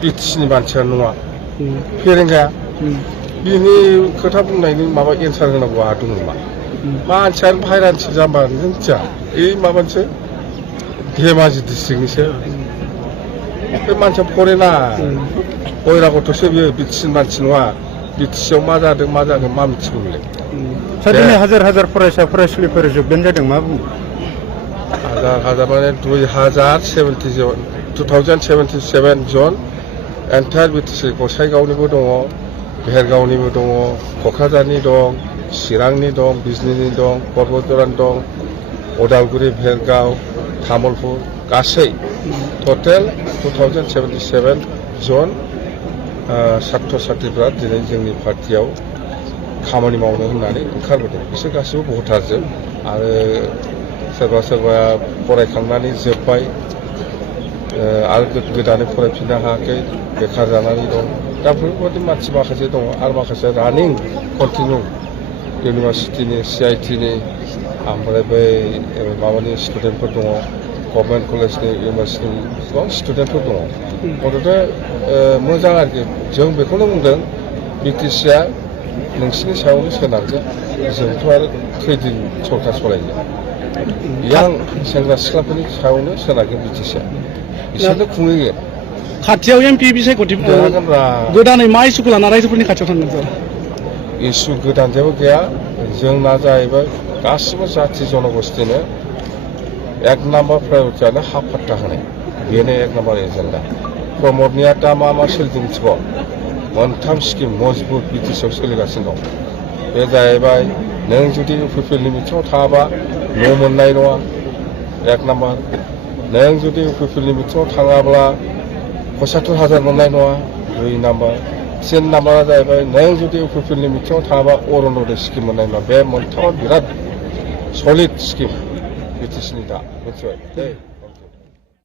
BTCनि मानसिया नङा फेरेंगाया बिनि खोथा बुंनायनि माबा एन्सार होनांगौ आहा दङ मा मानसियानो भाइरानसो जाम्बा नों मिथिया बे माबानिसो धेमाजि डिस्ट्रिक्टनिसो बे मानसिया फरेना बहिरागतसो बियो BTCनि मानसि नङा BTCआव मा जादों मा जागोन मा मिथिगौ बेलाय दिनै हाजार हाजार फरायसा फरायसुलिफोर जोबगोन जादों मा बुङो हाजार माने 2077 जन एन्टायार BTC गसाइगावनिबो दङ भेरगावनिबो दङ क'क्राझारनि दं चिरांनि दं बिजनीनि दं बरबदरानि दं उदालगुरि भेरगाव तामुलपुर गासै टटेल 2077 जन सात्र साथ्रिफ्रा दिनै जोंनि पार्टियाव खामानि मावनो होननानै ओंखारबोदों बिसोर गासिबो भटारजोब आरो सोरबा सोरबा फरायखांनानै जोब्बाय आरो गोदानै फरायफिननो हायाखै बेखार जानानै दं दा बेफोरबायदि मानसि माखासे दङ आरो माखासे रानिं कन्टिनिउ इउनिभार्सिटिनि CITनि ओमफ्राय बै माबानि स्टुडेन्टफोर दङ गभर्नमेन्ट कलेजनि इउनिभार्सिटिनि गोबां स्टुडेन्टफोर दङ गथ'थे मोजां आरोखि जों बेखौनो बुंदों BTCआ नोंसिनि सायावनो सोनारगोन जोंथ' आरो खैदिन सरकार सलायनो यां सेंग्रा सिख्लाफोरनि सायावनो सोनारगोन BTCआ बिसोरनो खुंहैगोन खाथियाव MP बिसायख'थि गोदानै मा इसुखौ लाना रायजोफोरनि खाथियाव थांगोन सार इसु गोदान जेबो गैया जोंना जाहैबाय गासिबो जाथि जनगोष्ठीनो एक नाम्बार प्रायरिटियानो हा फाट्टा होनाय बेनो एक नाम्बार एजेन्डा प्रमदनिया दा मा सोलिदों मिथिबाव मोनथाम स्किम मजबुत BTCआव सोलिगासिनो दं बे जाहैबाय नों जुदि UPPLनि बिथिङाव थाङाबा न' मोननाय नङा एक नाम्बार नों जुदि UPPLनि बिथिङाव थाङाब्ला 75,000 मोननाय नङा 2 नाम्बार 3 नाम्बारा जाहैबाय नों जुदि UPPLनि बिथिङाव थाङाबा अरुण'दय स्किम मोननाय नङा बे मोनथामा बिराद सलिड स्किम BTCनि दा मिथिबाय